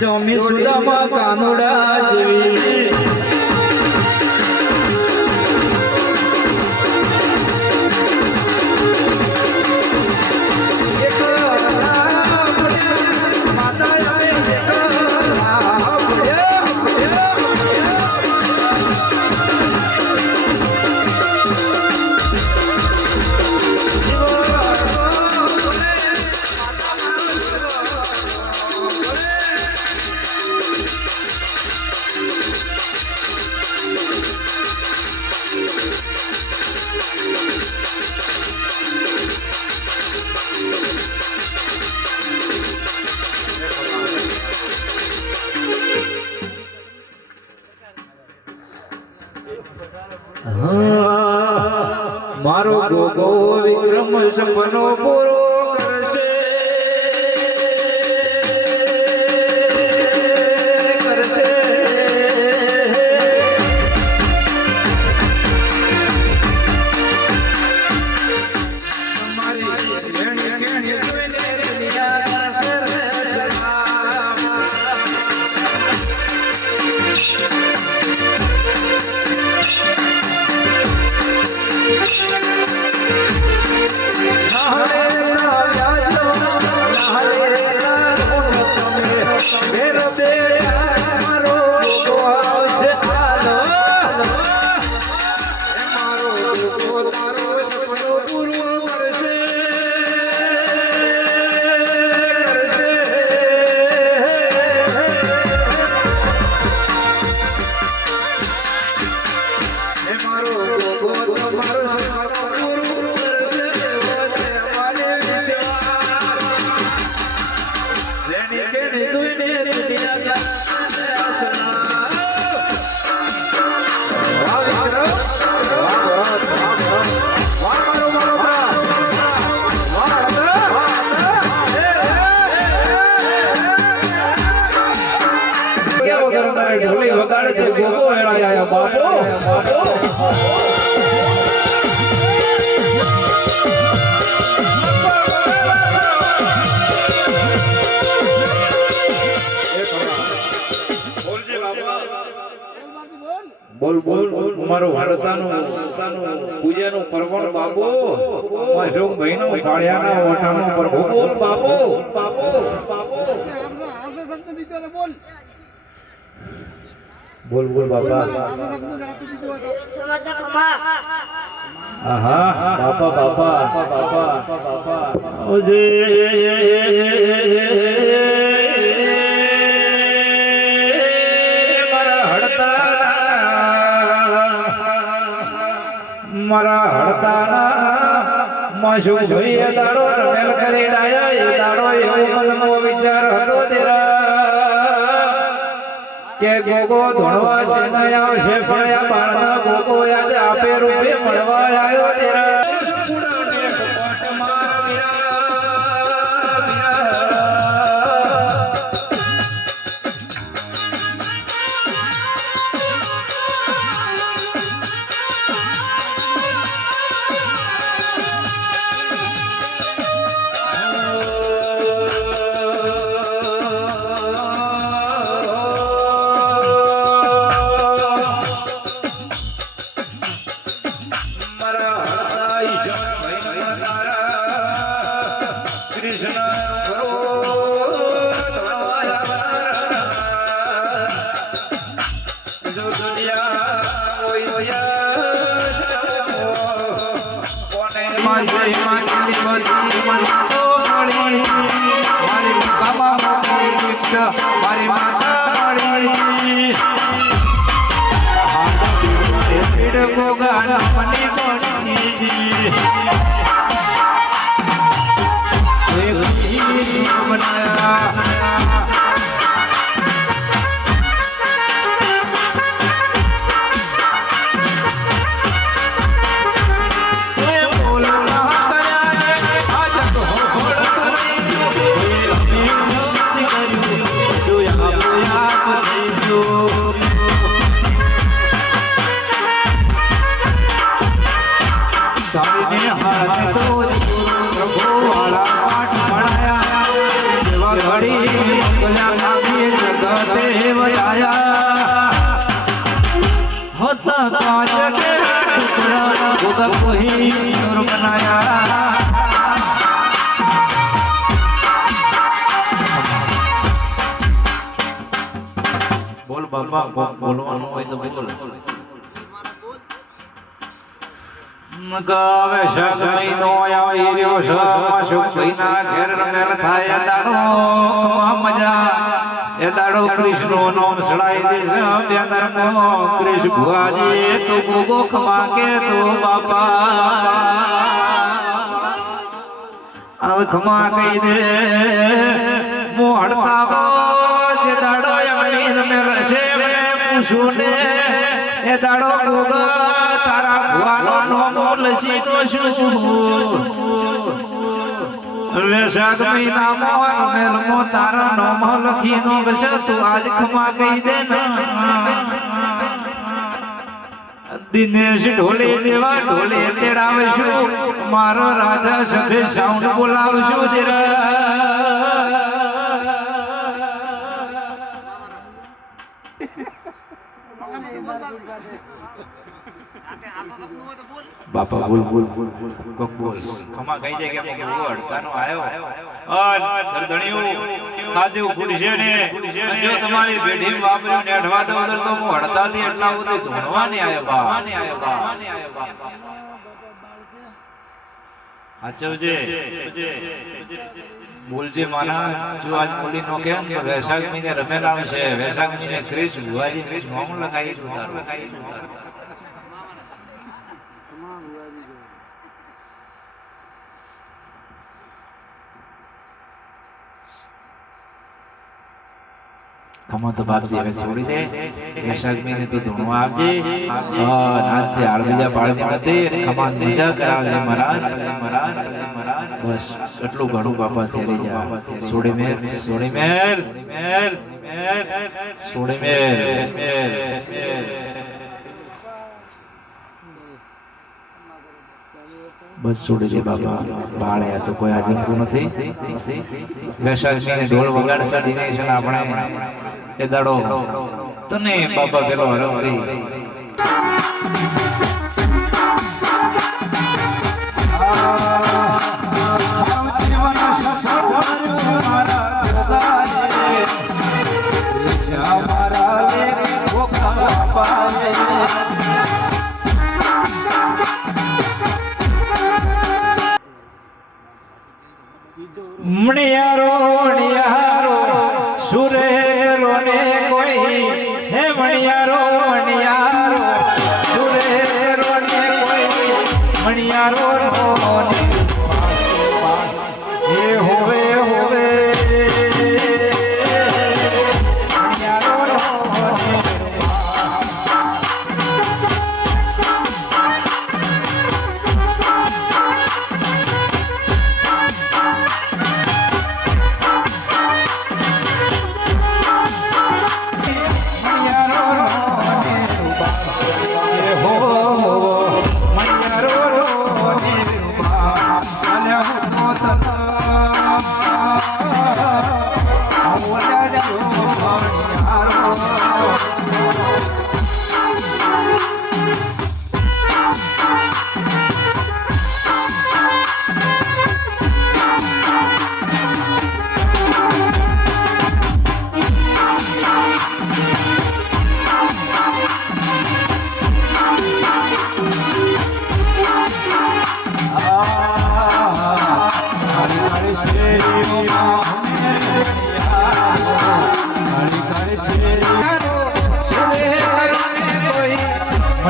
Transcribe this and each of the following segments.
જોમી સુદામા કાનુડા જેવી મારો ગોગો વિક્રમ સપનો પૂરો કરશે ઢોલી વગાડે તો ગોગો વેળાયા બાપો બોલ બોલ મારો હડતાનું પૂજાનું પરવણ બાપો માસુમ ભાઈનો કાળિયાના ઓઠાનો પર બોલ બાપો બાપો બાપો બોલ બોલ બાપા આહા બાપા બાપા બાપા બાપા ઓજે મારા હડતાના માસુ જોઈએ દાડો રમેલ કરી ડાયા એ દાડો એવો મનમાં વિચાર હતો તેરા કે ગોગો ધોણવા છે ન આવશે ફળ્યા બાળના ગોગો યાદ આપે રૂપે મળવા આવ્યો તેરા મારી માતા મળી ગોગા મને प्रभु वाला पाठ पढ़ाया घड़ी मंगला नामी देव जाया होता कांच के टुकड़ा उगा कोई नूर बनाया बोल बाबा बोलवानो હોય તો બોલ ગાવે શગઈ નો આવી રહ્યો છે માશુક ભાઈના ઘેર રમેલ થાય દાડો મજા એ દાડો કૃષ્ણનો નામ સડાઈ દેશે બેદરનો કૃષ્ણ ભુવાજી તો ગોગો ખમા કે તો બાપા આ ખમા કહી દે મોહડતા હો જે દાડો આવી રમેલ છે મને પૂછું ને એ દાડો ગોગા તારા ભુવાનો મોલ સીનો શું વેશાખ મહિનામાં રમેલમો તારા નામ લખીનો બસ તું આજ ખમા કહી દે દિનેશ ઢોલે દેવા ઢોલે તેડાવશું મારો રાજા સભે સાઉન્ડ બોલાવશું જરા બાપા બોલ બોલ બોલ કોક બોલ ખમા કહી દે કે અડતાનો આયો દરદણીઓ ખાધે ગુડશે ને જો તમારી બેઢી વાપર્યું ને અડવા દો તો હું અડતાથી એટલા ઉદે ધોણવા ને આયો બા આચવજે બોલજે માના જો આજ બોલી નો કેમ કે વૈશાખ મહિને રમેલા આવશે વૈશાખ મહિને ક્રિશ ભુવાજી ક્રિશ નામ લખાઈ દીધું ખમા તો બાપજી હવે છોડી દે વૈશાખ મહિને તો ધૂણવા આવજે નાથથી આળબીજા પાડી મળતી ખમા મજા કરાવજે મહારાજ બસ એટલું ઘણું બાપા થેરી જા છોડી મેર છોડી મેર છોડી મેર બસ છોડી દે બાપા ભાડે તો કોઈ આજમતું નથી વૈશાખ મહિને ઢોલ વગાડશે દિનેશ આપણે એ દાડો તને બાપા પેલો હરવતી મણિયારો સુરેરો ને કોઈ હે મણિયારો સુરેરો ને કોઈ મણિયારો ને હે હોવે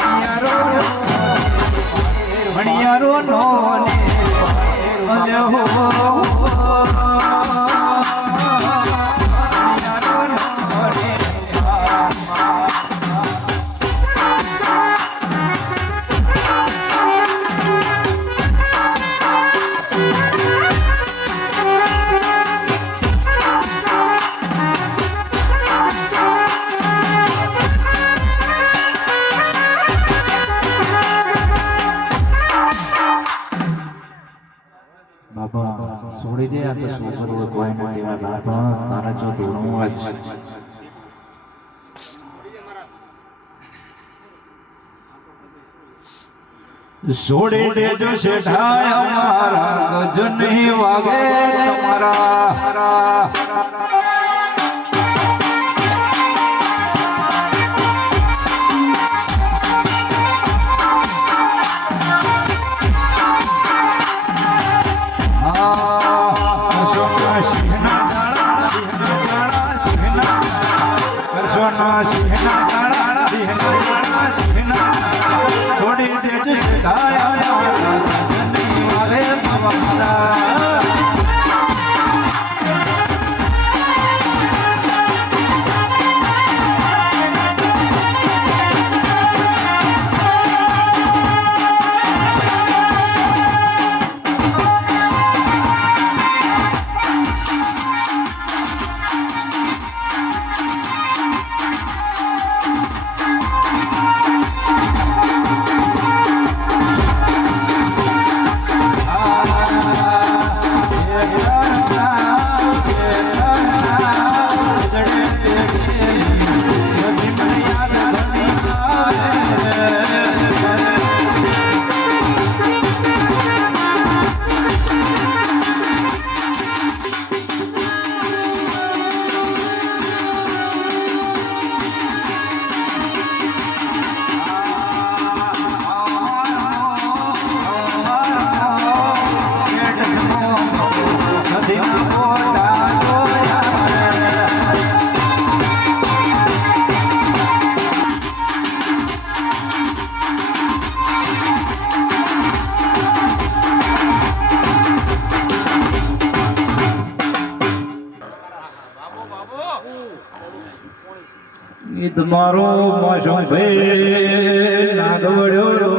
મણિયારો મણિયારો નો ને બાપા છોડી દે આ તો શું કરવું કોઈ ના કહેવાય બાપા તારા જો ધોણું જ છોડી દેજો શેઠાય અમારા ગજ નહીં વાગે તમારા થોડી દેજ તમારો મોસમ ભાઈ નાગવડ્યો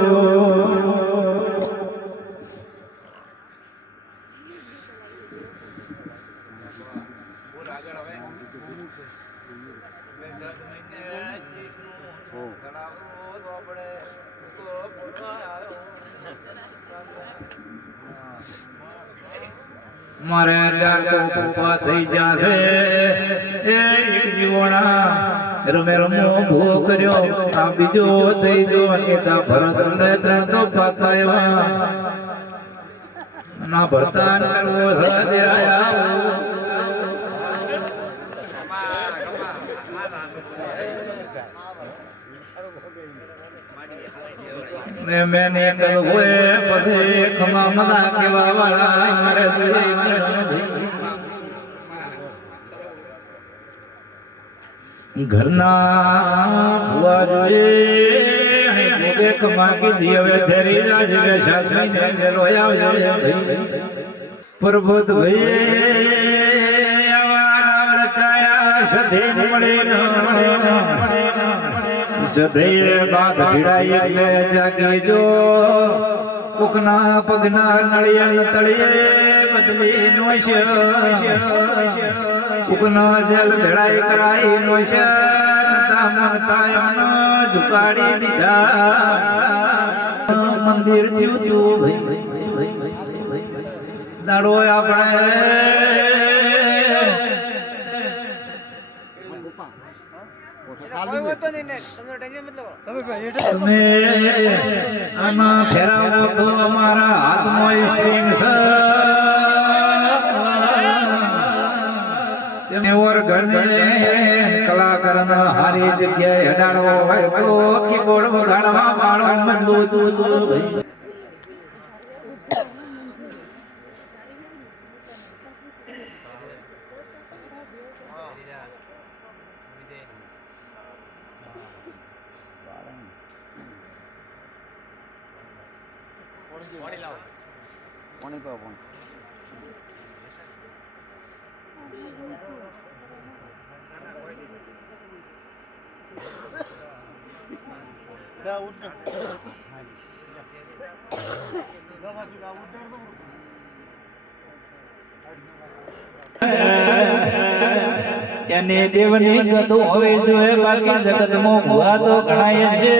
મારે ચાર તો ઉભા થઈ જશે એ એક જીવણા રમે રમો ભો કર્યો આ બીજો થઈ જો એકા ભરત ને ત્રણ તો પાકા એવા ના ભરતાન કરવો હદેરાયા ને મેને કહોએ પથે ખમા મદા કેવા વાળા મારે દુઈ ઘરના ભુવા જોઈએ ભોગે ખમા કીધી હવે થેરી રાજ વે શાસની ને રોયા પરબત ભાઈ આવા રામ રચાયા સધે મળે સધે બાદ ભીડાઈ એટલે જાગી જો કોકના પગના નળિયા તળિયે બદલી નોશ કોકના જલ ભેળાઈ કરાઈ નોશ તામન તાયમન ઝુકાડી દીધા મંદિર જીવતું ભાઈ દાડો આપણે આમાં ફેરાવો તો અમારા હાથમાં સ્ટ્રિંગ છે ઓર ઘરને કલાકારના હારી જગ્યાએ હડાડવો હોય તો કીબોર્ડ વગાડવા વાળો મજબૂત ભાઈ પાણી પાવ એને દેવની ગતો હવે જોએ બાકી જગતમાં ભૂવા તો ગણાય છે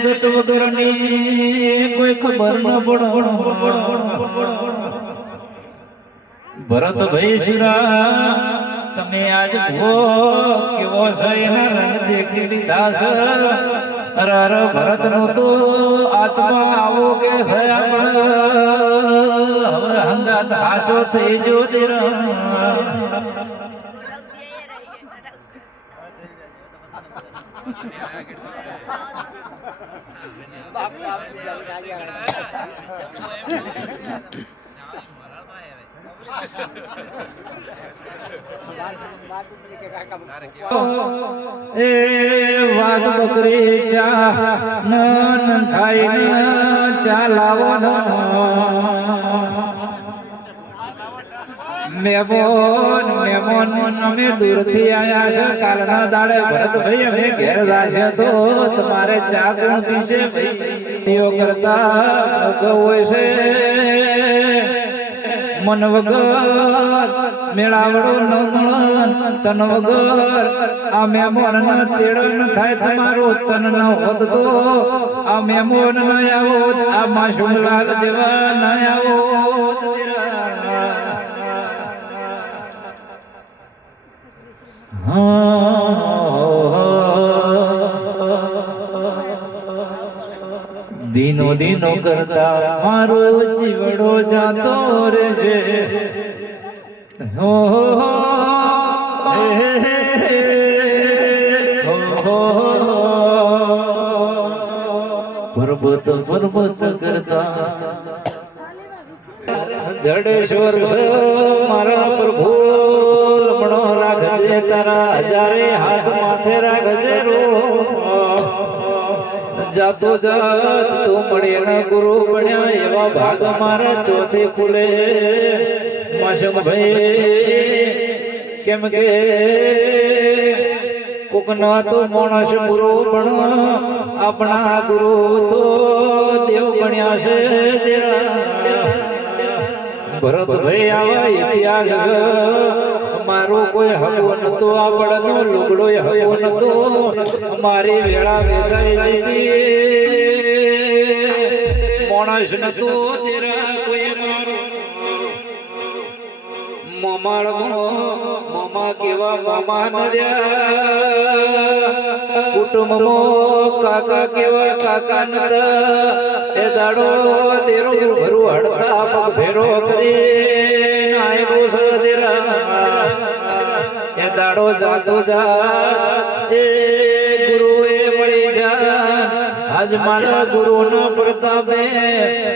ગત વગરની કોઈ ખબર ન પડે ભરત ભાઈ સુરા તમે આજ ભો કેવો છે એના રંગ દેખી લીધા છે અરે ભરત નો તો આત્મા આવો કે થયા પણ હવે હંગાત હાચો થઈ જો એ વાઘ બકરી ચા ન ખાઈને ચા લાવવાનો મેમોન અમે દૂરથી આયા છે કાલના દાડે ભરતભાઈ અમે ઘેર જાશે તો તમારે ચા કોણ પીશે ભાઈ કરતા હોય છે મન વગર મેળાવડો ન મળન તન વગર આ મેમોન ના તેડ ન થાય તમારો તન ન હોત તો આ મેમોન ન આવો આ માસુમલાલ જેવા ન આવો દીનો દીનો કરતા મારો જીવડો જાતો રહેશે હો પર્વત કરતા જડેશ્વર મારા પ્રભુ લમણો રાખજે તારા હજારે હાથ માથે રાખજે રો જાતો જાત તું મળે ન ગુરુ બન્યા એવા ભાગ મારા ચોથે ખુલે માસમ ભાઈ કેમ કે કોકના તો માણસ ગુરુ બનો આપણા ગુરુ તો દેવ બન્યા છે ભરતભાઈ આવા ઇતિહાસ મારો કોઈ હકો નતો આપડનો લુગડો હકો નતો મારી વેળા વેસાઈ જઈ માણસ નતો તેરા કોઈ મારો મમાળ મમા કેવા મમા નર્યા કુટુંબમાં કાકા કેવા કાકા નતા એ દાડો તેરો ભરું હડતા પગ ફેરો કરી નાયરો સદેરા એ દાડો જાતો જા એ ગુરુ એ મળી જા આજ મારા ગુરુ નો પ્રતાપે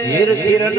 હીર કિરણ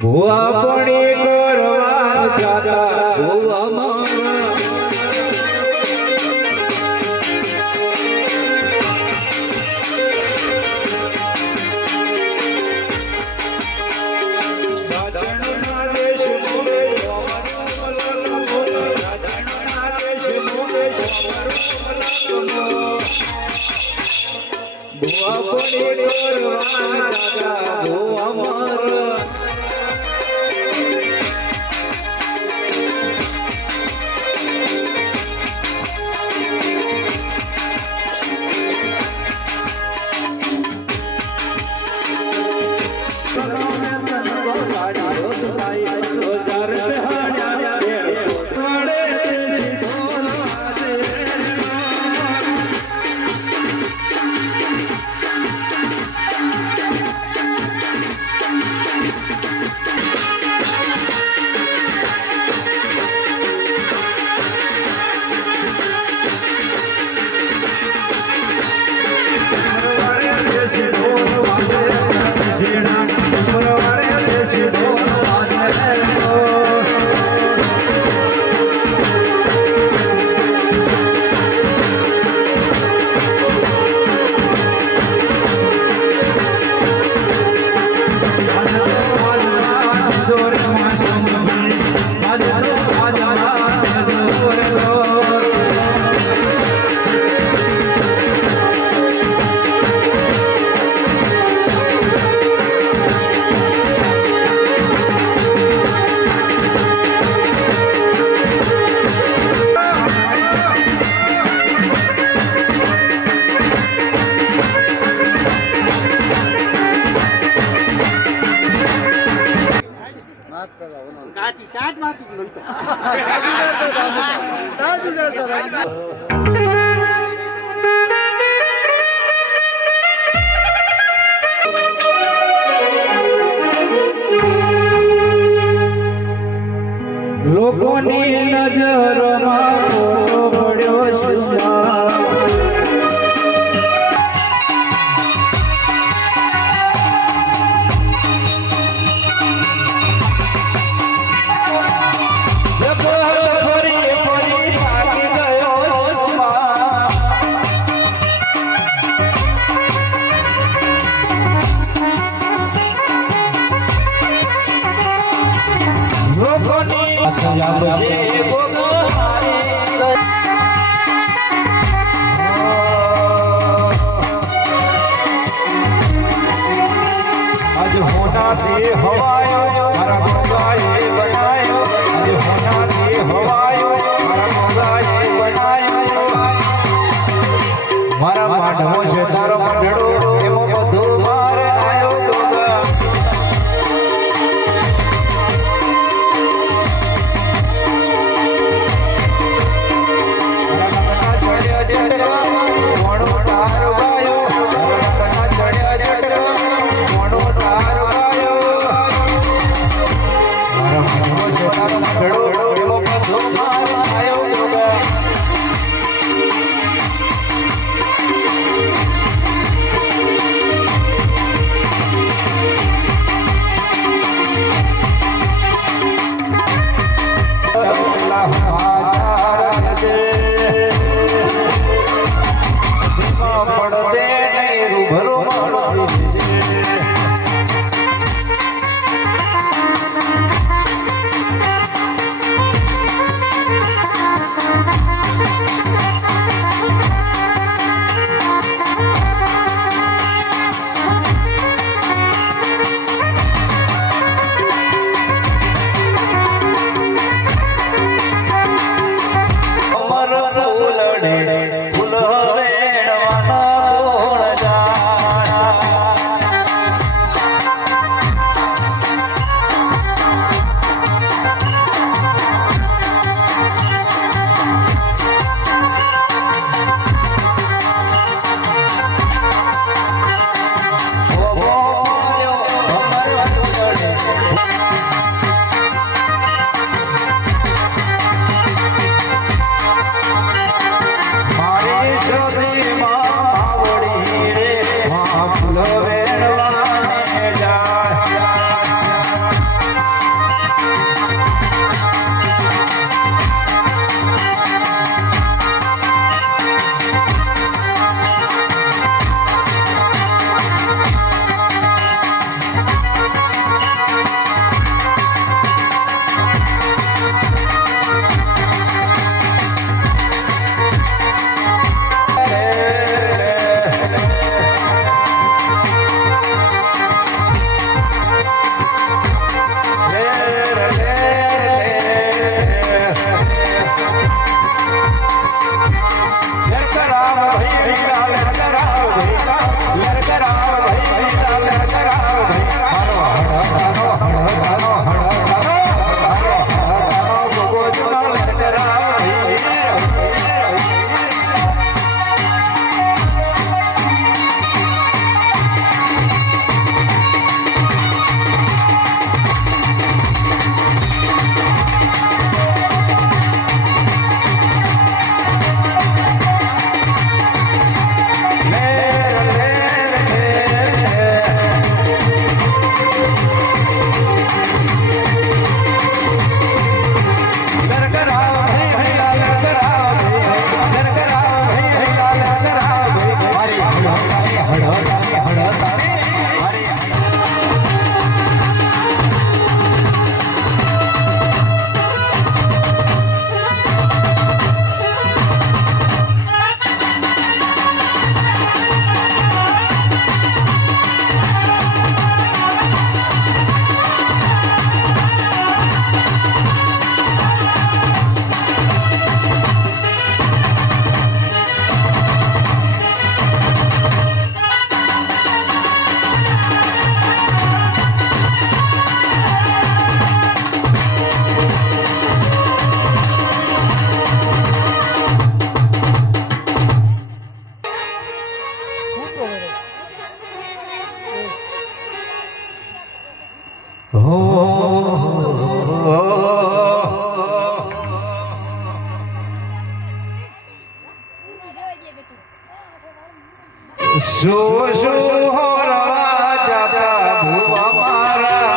ભુવા પડી કરવા જાતા ભુવામાં ભુવા પડી કરવા જાતા ભુવામાં હોનાથી હવાયો મારા ગોગાએ બનાયો અરે હોનાથી હવાયો મારા ગોગાએ બનાયો મારા માઢવો છે તારો મંડળો એમાં બધું મારે આયો ગોગા શું શું હોરવા જાતા ભુવા મારા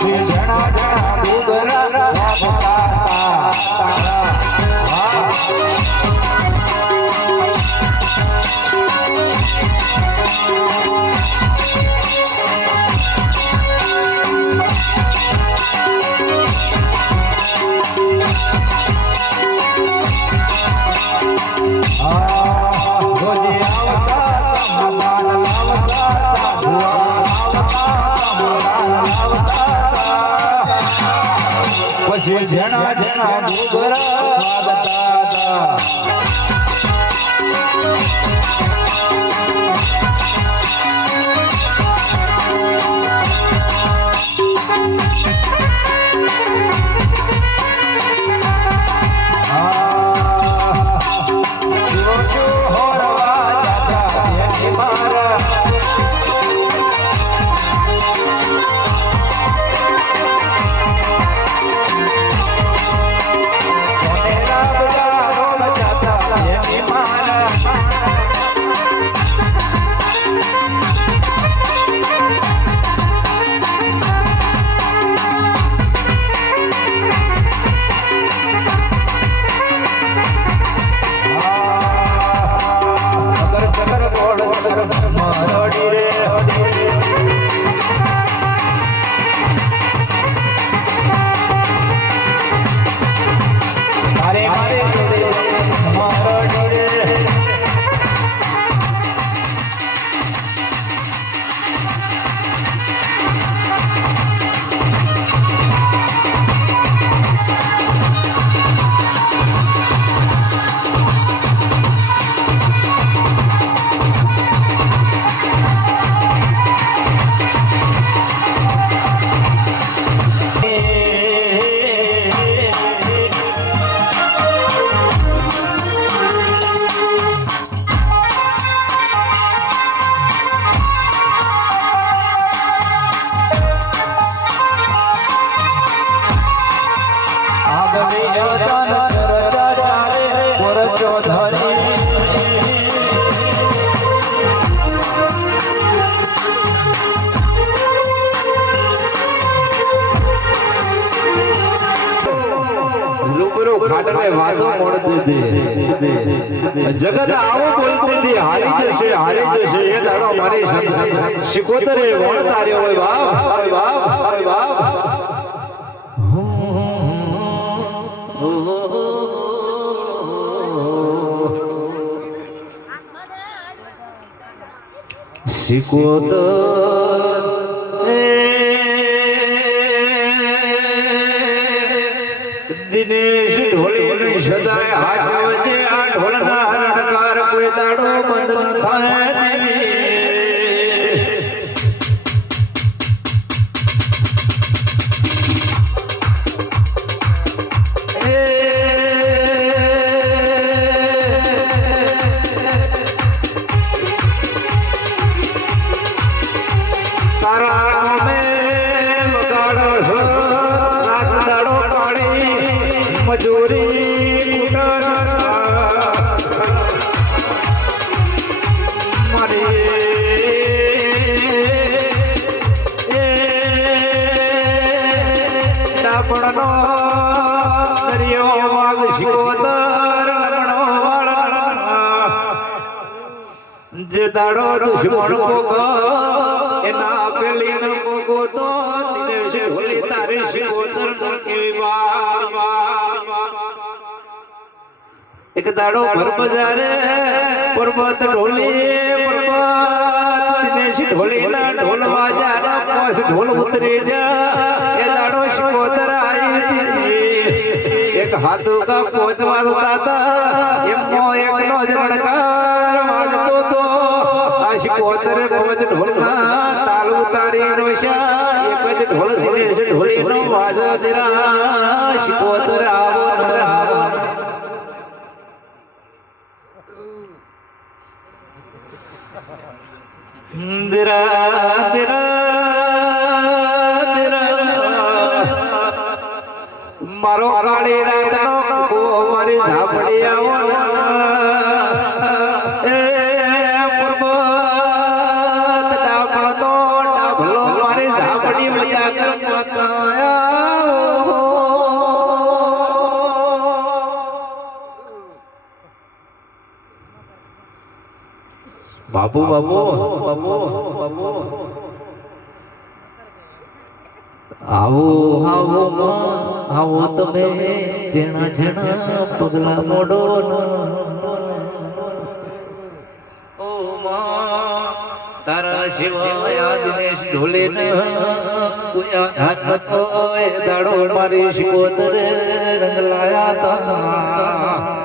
જણા જણા ડુગરા પછી જણા જણા ડુંગર વાગતા હતા જગત આવો બોલતી હારી જશે એ દાડો મારી શિકોતરે વણ તાર્યો હોય બાપ શિકોતર દિનેશ ઢોળી સદાય હાચવજે આ ઢોલના રણકાર કોઈ દાડો બંધ ન થાય દેવી મજૂરી ડાપણનો દરિયો વાગ શિકોતર જે દાડો દુશ્મન પોકો એના પેલી ન પોકો તો દિનેશ ભોલી તારી શિકોતર ન કેવી એક દાડો ભર બજારે પર્વત ઢોલી પર્વત દિનેશ ઢોલી ના ઢોલ વાજાના પોસ ઢોલ ઉતરી જા એ દાડો શિકોતર આવી દીધી એક હાથો કા પોચવા દાતા એમનો એકનો જ રણકાર વાજતો તો આ શિકોતર પોચ ઢોલના તાલ ઉતારી નોશા એક જ ઢોલ દિનેશ ઢોલી નો વાજો જરા શિકોતર આવો ન આવો મારો કાળી રાતનો મારી ઝાપડી આવો એ પર્વત ડાભલો મારી ઝાપડી મજા કરતા બાપુ આવો તમે જેણા પગલા મોડો ઓ માં તારા સિવાય આ દિનેશ ઢોલે ન કોઈ આધાર નતો એ દાડો મારી શિકોતરે રંગ લાયા તા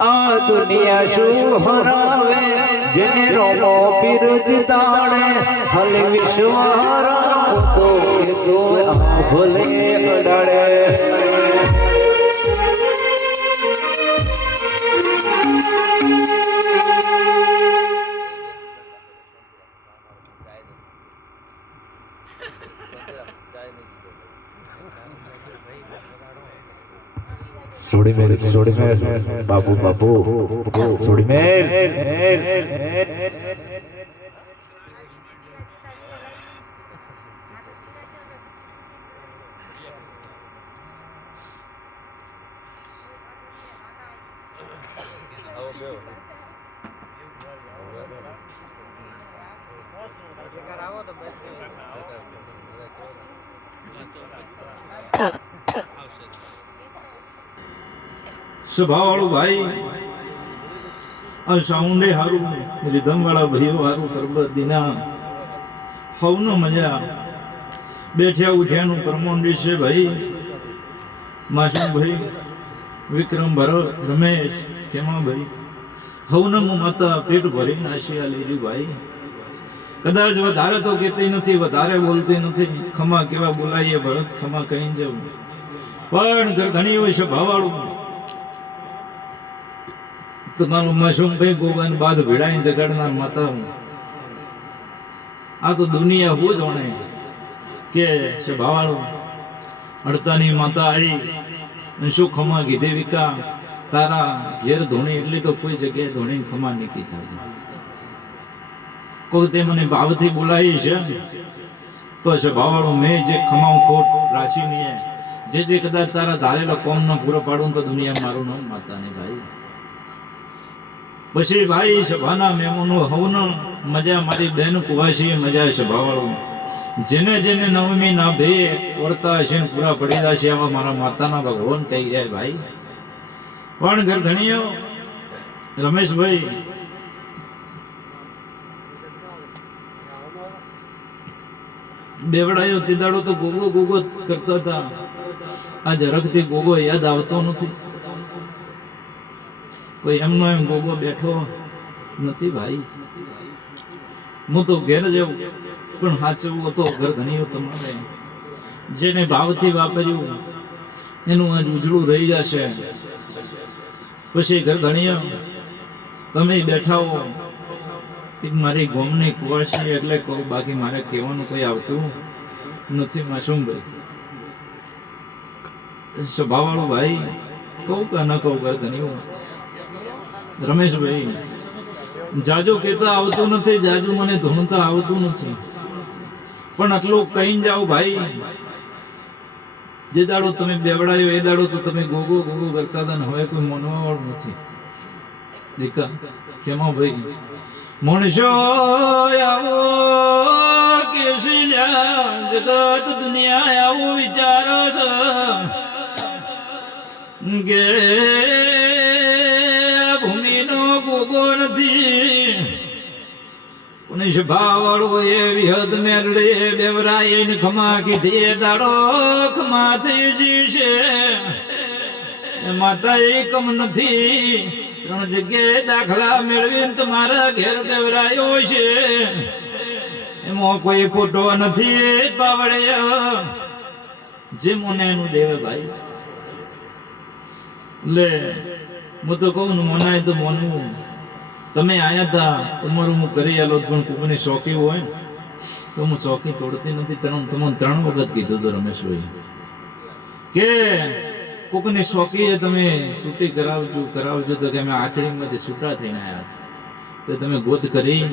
આ દુનિયા શું હરાવે જેને રોમો પીરજ તાણે હલ વિશ્વારા તો આ ભલે અડાડે સોડી મેલ બાબુ બાબુ સોડી મેલ સ્વભાવવાળો ભાઈ આ સાઉન્ડે હારું રિધમ વાળા ભાઈઓ હારું પરબત દીના હવનો મજા બેઠ્યા ઉઠ્યાનું પરમોંડી છે ભાઈ માસુમ ભાઈ વિક્રમ ભરત રમેશ કેમાં ભાઈ હવનમ માતા પેટ ભરીને આશિયા લીધી ભાઈ કદાચ વધારે તો કહેતી નથી વધારે બોલતી નથી ખમા કેવા બોલાઈએ ભરત ખમા કહી જવું પણ ઘણી હોય છે ભાવાળું તમારું માસુમ ભાઈ ગોગન બાદ ભીડાઈ જગાડનાર માતા આ તો દુનિયા હું જાણે કે છે ભાવાળું અડતાની માતા આવી શું ખમા કીધે વિકા તારા ઘેર ધોણી એટલી તો કોઈ જગ્યાએ ધોણી ખમા નીકી થાય કોઈ તે મને ભાવથી બોલાવી છે તો છે ભાવાળું મેં જે ખમાઉં ખોટ રાશિની જે કદાચ તારા ધારેલો કોમ ન પૂરો પાડું તો દુનિયા મારું નામ માતા ને ભાઈ પછી ભાઈ સભાના મેમોનો હવનો મજા મારી બહેન કુવાસી મજા છે ભાવાળું જેને જેને નવમી ના ભે વર્તા હશે ને પૂરા પડી જશે આવા મારા માતાના ભગવાન કહી જાય ભાઈ પણ ઘર ધણીઓ રમેશભાઈ બેવડાયો તે દાડો તો ગોગો ગોગો કરતા હતા આ જરાકથી ગોગો યાદ આવતો નથી કોઈ એમનો એમ ગોગો બેઠો નથી ભાઈ હું તો ઘેર જવું પણ સાચવું હતો ઘર ધણીઓ તમારે જેને ભાવથી વાપર્યું એનું આજ ઉજળું રહી જશે પછી ઘર ધણીઓ તમે બેઠા હો મારી ગોમની કુવાસી એટલે કહું બાકી મારે કહેવાનું કોઈ આવતું નથી માસુમભાઈ સ્વભાવવાળું ભાઈ કહું કે ન કહું ઘર ધણીઓ રમેશભાઈ જાજુ કહેતા આવતું નથી જાજુ મને ધૂણતા આવતું નથી પણ આટલું કહીને જાઓ ભાઈ જે દાડો તમે બેવડાયો એ દાડો તો તમે ગોગો ગોગો કરતા હતા ને હવે કોઈ માનવાવાળું નથી દીકા કેમાં ભાઈ મણશો આવો કેશિયા જગત દુનિયા આવો વિચારો છે ગોગો નથી પુનિશ ભાવડો એ વિહદ મેલડે બેવરાય ને ખમા કીધી દાડો ખમા થઈ જીશે માતા એકમ નથી ત્રણ જગ્યાએ દાખલા મેળવીને તમારા ઘેર બેવરાયો છે એમાં કોઈ ખોટો નથી પાવડે જે મને એનું દેવે ભાઈ લે હું તો કહું ને મોનાય તો મોનું તમે આયા હતા તમારું હું કરી આલો પણ કોઈને શોખી હોય ને તો હું શોખી તોડતી નથી તમને ત્રણ વખત કીધું હતું રમેશભાઈ કે કોકને શોખીએ તમે છૂટી કરાવજો તો કે અમે આખડીમાંથી છૂટા થઈને આવ્યા, તો તમે ગોત કરી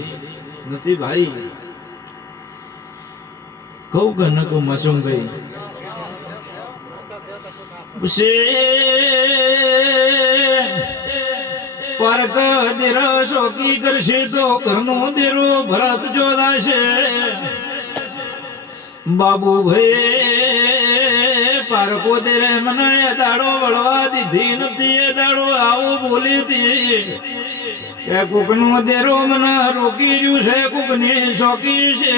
નથી ભાઈ. કહું કે ન કહું માસુમભાઈ? પારક દેરો શોકી કરશે તો ઘરનો દેરો ભરત જોદાશે. બાબુ ભાઈ પારકો દેરે મને દાડો વળવા દીધી નથી, એ દાડો આવો બોલી હતી કે કોકનો દેરો મને રોકી રહ્યું છે, કોકની શોકી છે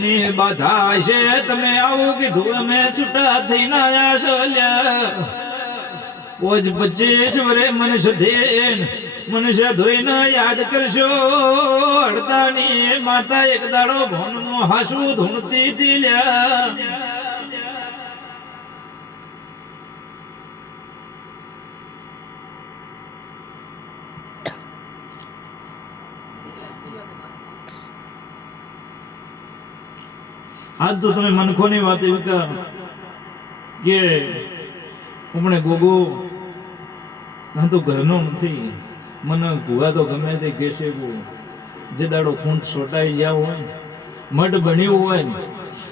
ની બાધા છે. તમે આવું કીધું અમે છૂટા થઈને આયા છલ્યા. પોજ 25 વરે મનુષ્ય ધોઈને યાદ કરશો. હડતાની માતા એક દાડો ભોનનો હાસુ ધૂણતી હતી લ્યા. આજ તો તમે મનખોની વાત એવી કે હમણે ગોગો આ તો ઘરનો નથી, મને ભૂવા તો ગમે તે કહેશે. જે દાડો ખૂંટ સોટાઈ ગયા હોય, મઢ બન્યું હોય,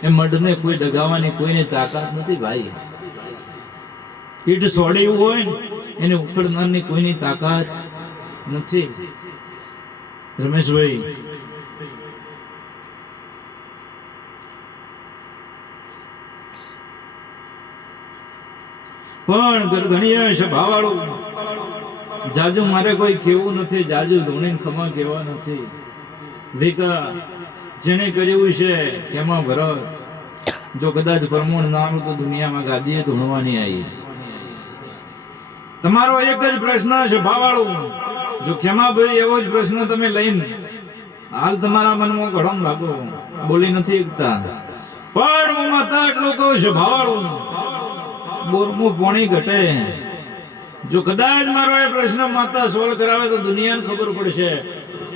એ મઢને કોઈ ડગાવવાની કોઈની તાકાત નથી ભાઈ. ઈટ સોડ્યું હોય એને ઉખડનારની કોઈની તાકાત નથી. રમેશભાઈ, પણ ગરધણીય સ્વભાવવાળું જાજુ મારે કોઈ કેવું નથી, જાજુ ધોણીને ખમા કેવા નથી. વિકા જેને કર્યું છે એમાં ભરત જો કદાચ પ્રમોણ ના આવ્યું તો દુનિયામાં ગાદીએ ધૂણવાની આવી. તમારો એક જ પ્રશ્ન છે ભાવાળું, જો ખેમાભાઈ એવો જ પ્રશ્ન તમે લઈને હાલ તમારા મનમાં ઘણો ભાગો બોલી નથી એકતા, પણ હું માતા એટલું કહું છું ભાવાળું, બોરમું પોણી ઘટે. જો કદાચ મારો એ પ્રશ્ન માતા સોલ્વ કરાવે તો દુનિયાને ખબર પડશે.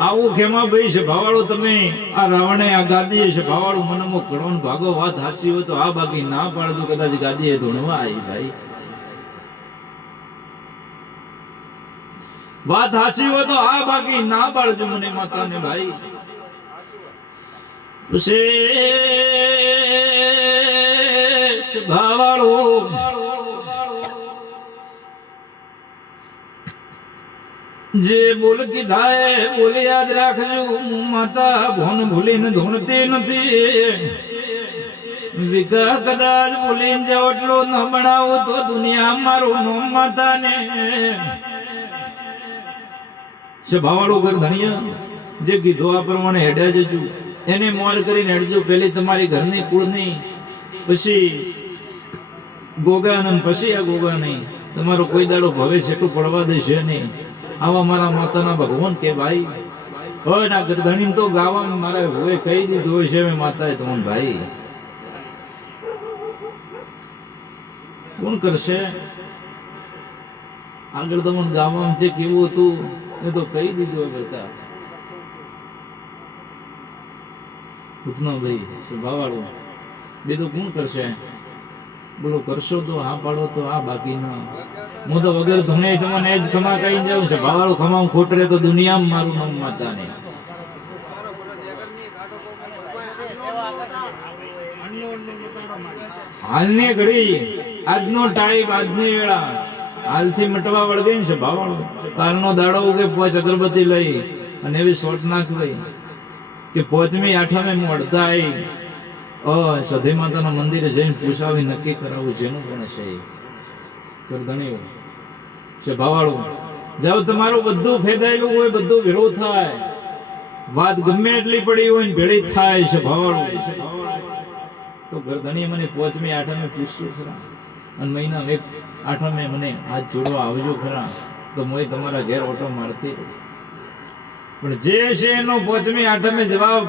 આવું ખેમાભાઈ છે ભાવાળું, તમે આ રાવણે આ ગાદી છે ભાવાળું મનમાં ઘણો ભાગો. વાત સાચી હોય તો આ બાકી ના પાડજો, કદાચ ગાદીએ ધૂણવા આવી ભાઈ. વાત સાચી હોય તો આ બાકી ના પાડજો મને માતાને ભાઈ. ભાવાળું જે બોલ કીધા એ બોલી યાદ રાખજો. માતા ભોન ભૂલીને ધૂણતી નથી. વિકા કદાચ ભૂલીને જાવ એટલો ન બનાવો તો દુનિયા મારું નોમ માતાને છે. ભાવાળું ઘર ધણિયા જે કીધો આ પ્રમાણે હેડ્યા જજો, એને મોર કરીને હેડજો. પેલી તમારી ઘરની કુળની, પછી ગોગા, પછી આ ગોગા નહીં. તમારો કોઈ દાડો ભવે સેટું પડવા દેશે નહીં. આવા મારા માતાના ભગવાન કે ભાઈ હોય ના ગરધણી તો ગાવામાં મારે હોય કહી દીધું હોય છે માતાએ તમને ભાઈ. કોણ કરશે આગળ? તમને ગાવામાં છે કેવું હતું એ તો કહી દીધું હોય બેટા. ઉતના ભાઈ ભાવાળું દીધું કોણ કરશે? બોલો કરશો તો હા પાડો તો આ બાકી ના. હું તો વગર ધૂણે તમને જ ખમા કરી જાઉં છે ભાવાળું. ખમા ખોટ રહે તો દુનિયામાં મારું નામ માતા નહીં. હાલની ઘડી, આજનો ટાઈમ, આજની વેળા હાલથી મટવા વળગઈ છે ભાવાળું. કાલનો દાડો કે પોચ અગરબત્તી લઈ અને એવી શોર્ટ નાખ લઈ કે 5મી 8મે હું અડધા આવી સધી માતાના મંદિરે જઈને પૂછાવી નક્કી કરાવું જેનું પણ છે ગરધણીઓ છે ભાવાળું. જાવ તમારું બધું ફેદાયેલું હોય, બધું ભેળું થાય. વાત ગમે એટલી પડી હોય ને ભેળી થાય છે ભાવાળું. તો ગરધણીએ મને 5મી 8મે પૂછશું ખરા, અને મહિના 8મે મને હાથ જોડવા આવજો ખરા, તો હું તમારા ઘેર ઓટો મારતી. પણ જે છે એનો 5મી 8મે જવાબ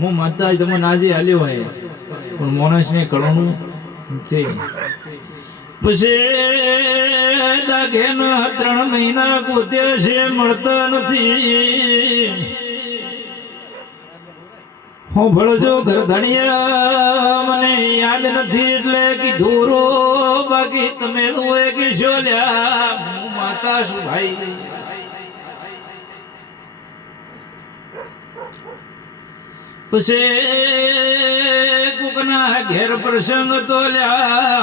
હું માતા તમે નાજી હાલ્યો હોય, પણ માણસને કળવાનું નથી. પછી દાગે 3 મહિના પોતે છે મળતા નથી. હું ભળજો ગરધણીયા મને યાદ નથી એટલે કીધું રો બાકી કે તમે તો એ કીશો લ્યા હું માતા છું ભાઈ પછી કુકના ઘેર પ્રસંગ તો લ્યા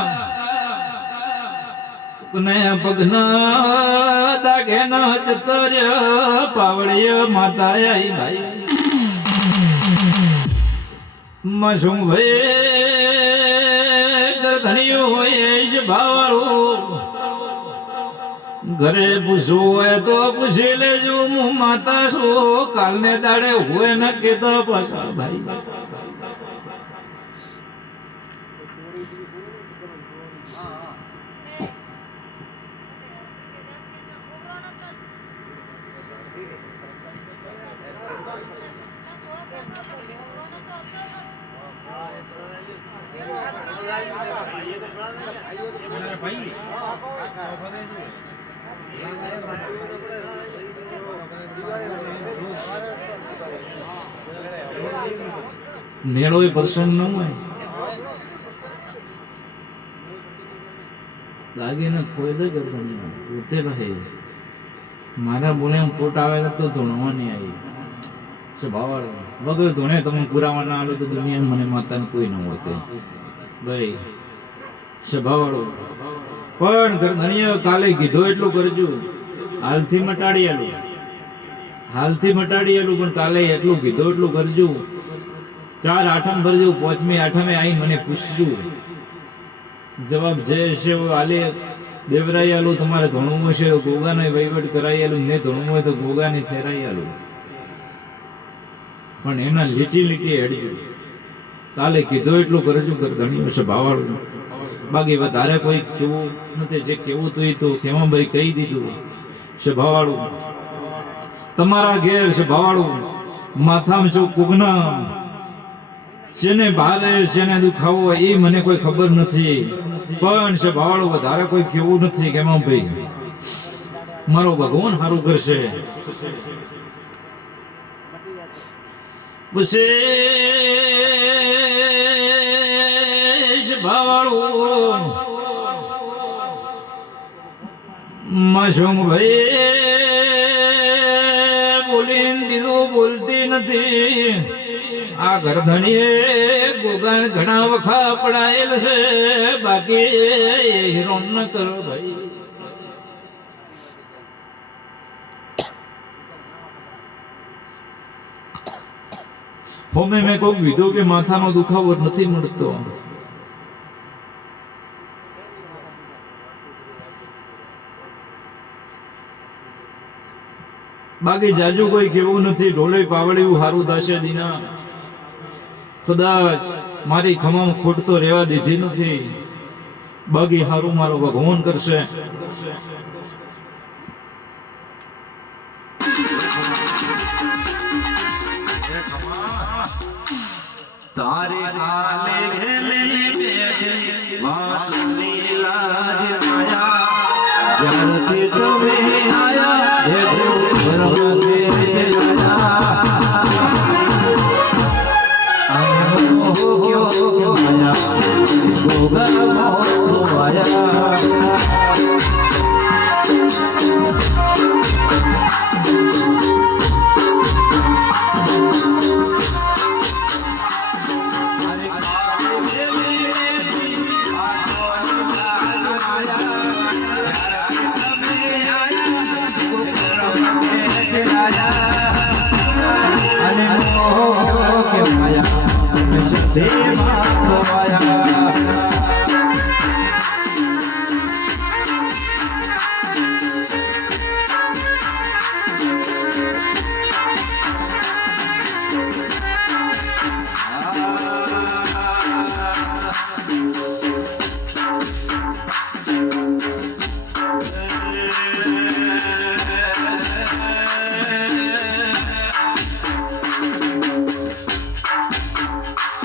કુકને પગના દાગે ન જતો રહ્યો પાવળીય માતા આઈ ભાઈ મસું ભાઈ ગરધણીઓ હોય છે ભાવાળું ઘરે પૂછવું હોય તો પૂછી લેજો હું માતા છું કાલને દાડે હોય ન કેતો પાછા ભાઈ મેળો એ પ્રસંગ ન હોય લાગીને કોઈ દે ગરબણિયા પોતે રહે મારા બોલે ખોટ આવે તો ધૂણવાની આવી સ્વભાવ વગર ધૂણે તમે પુરાવા ના આલો તો દુનિયા મને માતાને કોઈ ન ઓળખે ભાઈ સ્વભાવવાળો પણ ગરબણિયા કાલે કીધો એટલું કરજો હાલથી મટાડી આલું પણ કાલે એટલું કીધો એટલું કરજો 4 આઠમ ભરજો 5મી આઠમે આવી મને પૂછજો જવાબ જે છે આલે દેવરાઈ આલું તમારે ધોણવું હશે તો ગોગાને વહીવટ કરાઈ આલું ને ધોણવું હોય તો ગોગાને ફેરાઈ આલું પણ એના લીટી હેડજો કાલે કીધો એટલું કરજો ગરધણીઓ છે ભાવાળું બાકી વધારે કોઈ કેવું નથી જે કેવું તો એ તો કેમાં ભાઈ કહી દીધું છે ભાવાળું તમારા ઘેર છે ભાવાળું માથામાં જો કુગના જેને ભારે જેને દુખાવો એ મને કોઈ ખબર નથી પણ છે ભાવાળું વધારે કોઈ કેવું નથી કેમાં ભાઈ મારો ભગવાન સારું કરશે પછી ભાવાળું માસુમ ભાઈ બોલીને બીજું બોલતી નથી આ ગરધણીએ ગોગાને ઘણા વખા પડાયેલ છે બાકી હેરાન ન કરો ભાઈ હોમે મેં કોઈ કીધું કે માથાનો દુખાવો નથી મળતો બાકી જાજુ કોઈ કેવું નથી ઢોલે પાવડિયું હારું થશે દીના કદાચ મારી ખમામાં ખોટ તો રહેવા દીધી નથી બાકી હારું મારો ભગવાન કરશે તારે આલે ઘેલી બેઠી વાત લીલાજ માયા જરતી તમે આયા જેઠું ભરમે છે આયા અમે મોહ ક્યો માયા ગોગા મોહ આયા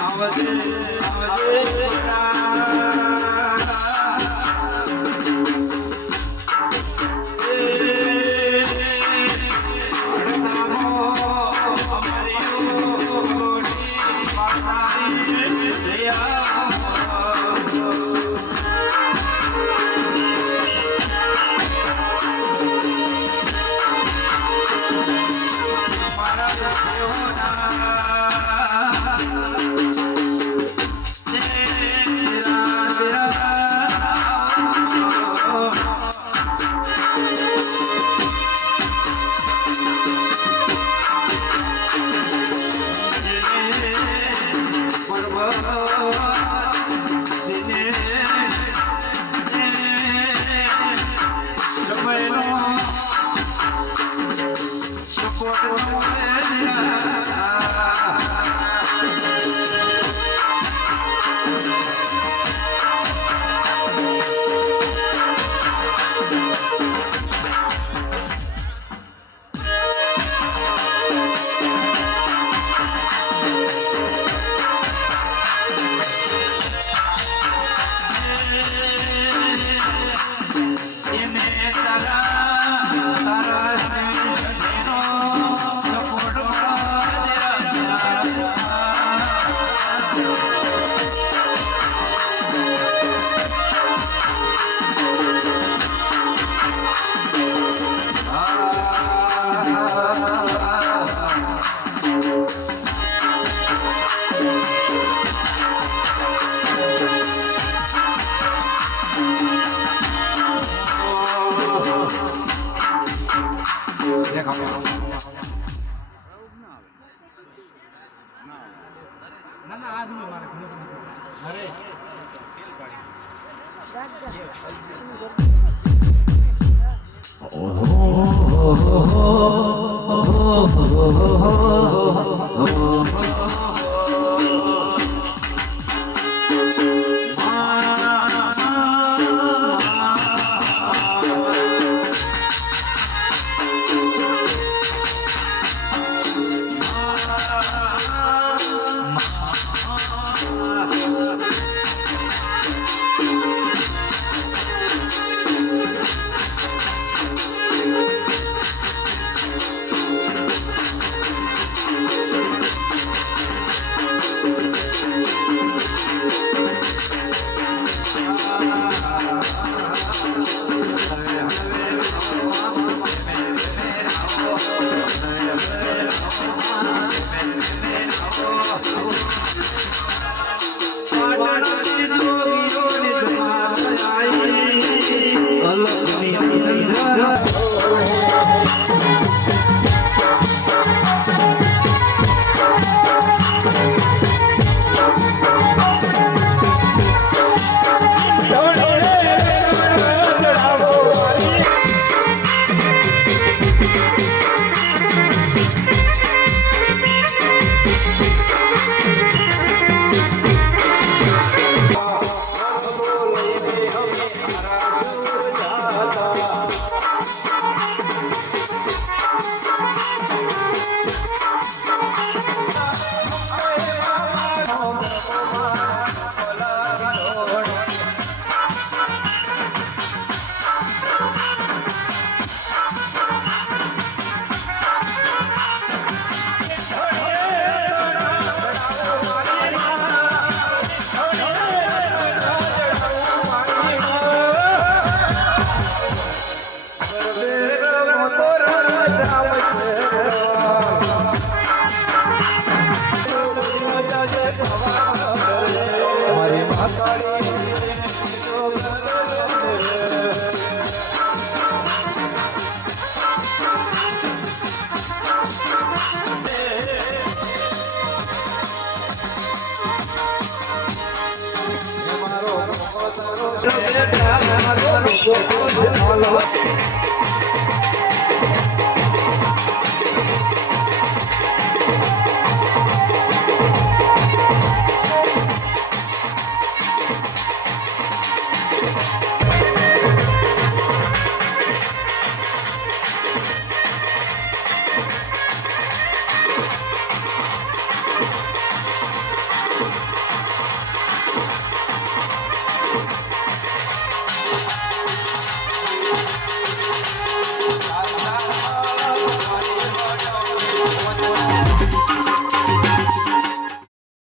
આવજે મારો